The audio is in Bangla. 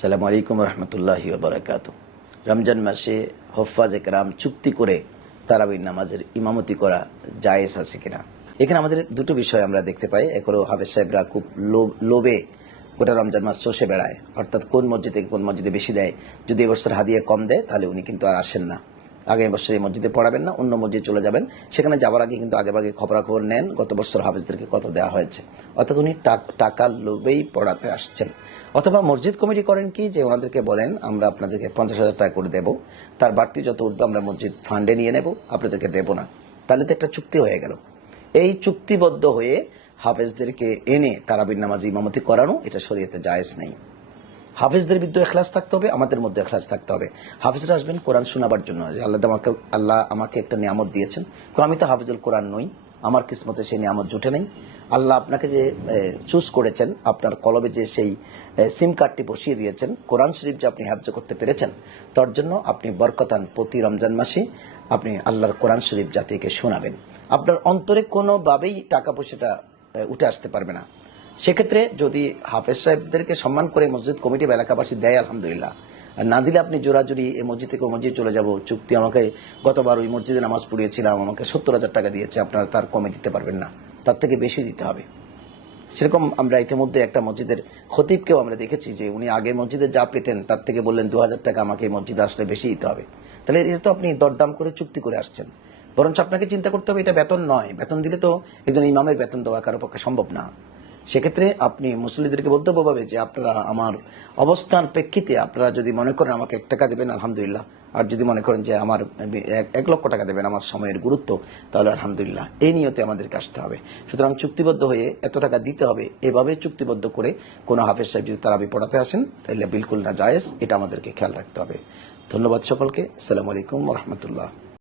সালাম আলাইকুম রহমতুল্লাহি বারাকাত রমজান মাসে হফাজ একরাম চুক্তি করে তারাবির নামাজের ইমামতি করা জায়েজ আছে কিনা? এখানে আমাদের দুটো বিষয় আমরা দেখতে পাই। এক হলো হাফেজ সাহেবরা খুব লোভ- গোটা রমজান মাস চষে বেড়ায়। অর্থাৎ কোন মসজিদে কোন মসজিদে বেশি দেয়? যদি এবছর হাদিয়ে কম দেয়, তাহলে উনি কিন্তু আর আসেন না। আগে বছর এই মসজিদে পড়াবেন না, অন্য মসজিদে চলে যাবেন। সেখানে যাওয়ার আগে কিন্তু আগে ভাগে খবরাখবর নেন, গত বছর হাফেজদেরকে কত দেওয়া হয়েছে। অর্থাৎ উনি টাক- টাকার লোভেই পড়াতে আসছেন। অথবা মসজিদ কমিটি করেন কি, যে ওনাদেরকে বলেন, আমরা আপনাদেরকে পঞ্চাশ হাজার টাকা করে দেব। তার বাড়তি যত উঠবে আমরা মসজিদ ফান্ডে নিয়ে নেব, আপনাদেরকে দেব না। তাহলে তো একটা চুক্তি হয়ে গেল। এই চুক্তিবদ্ধ হয়ে হাফেজদেরকে এনে তারাবির নামাজ ইমামতি করানো, এটা শরীয়তে জায়েজ নেই। হাফেজদের বিরুদ্ধে এখলাস থাকতে হবে, আমাদের মধ্যে এখলাস থাকতে হবে। হাফেজরা আসবেন কোরআন শোনাবার জন্য। আল্লাহ আমাকে আল্লাহ আমাকে একটা নিয়ামত দিয়েছেন। আমি তো হাফেজুল কোরআন নই, আমার কিসমতে সেই নিয়ামত জুটে নেই। আল্লাহ আপনাকে যে চুজ করেছেন, আপনার কলবে যে সেই সিম কার্ডটি বসিয়ে দিয়েছেন, কোরআন শরীফ যে আপনি হ্যাবজ করতে পেরেছেন, তার জন্য আপনি বরকতান প্রতি রমজান মাসে আপনি আল্লাহর কোরআন শরীফ জাতিকে শোনাবেন। আপনার অন্তরে কোনোভাবেই টাকা পয়সাটা উঠে আসতে পারবে না। সেক্ষেত্রে যদি হাফেজ সাহেবদেরকে সম্মান করে মসজিদ কমিটি বা এলাকাবাসী দেয়, আলহামদুলিল্লাহ। আর না দিলে আপনি জোরাজুরি এই মসজিদ থেকে ওই মসজিদ চলে যাব। চুক্তি আমাকে গতবার ওই মসজিদে নামাজ পড়িয়েছিলাম, আমাকে সত্তর হাজার টাকা দিয়েছে, আপনারা তার কমে দিতে পারবেন না। তার থেকে বেশি দিতে হবে। সেরকম আমরা ইতিমধ্যে একটা মসজিদের খতিবকেও আমরা দেখেছি যে উনি আগে মসজিদে যা পেতেন, তার থেকে বললেন দু হাজার টাকা আমাকে এই মসজিদে আসলে বেশি দিতে হবে। তাহলে এটা তো আপনি দরদাম করে চুক্তি করে আসছেন। বরঞ্চ আপনাকে চিন্তা করতে হবে এটা বেতন নয়। বেতন দিলে তো একজন ইমামের বেতন দেওয়া কারও পক্ষে সম্ভব না। সেক্ষেত্রে আপনি মুসলিমদেরকে বলতে হবে যে আপনারা আমার অবস্থান প্রেক্ষিতে আপনারা যদি মনে করেন আমাকে এক টাকা দেবেন, আলহামদুলিল্লাহ। আর যদি মনে করেন যে আমার এক- লক্ষ টাকা দেবেন আমার সময়ের গুরুত্ব, তাহলে আলহামদুলিল্লাহ, এই নিয়তে আমাদেরকে আসতে হবে। সুতরাং চুক্তিবদ্ধ হয়ে এত টাকা দিতে হবে, এভাবে চুক্তিবদ্ধ করে কোনো হাফেজ সাহেব যদি তারাবি পড়াতে আসেন, তাহলে বিলকুল না জায়েজ, এটা আমাদেরকে খেয়াল রাখতে হবে। ধন্যবাদ সকলকে। আসসালামু আলাইকুম রহমতুল্লাহ।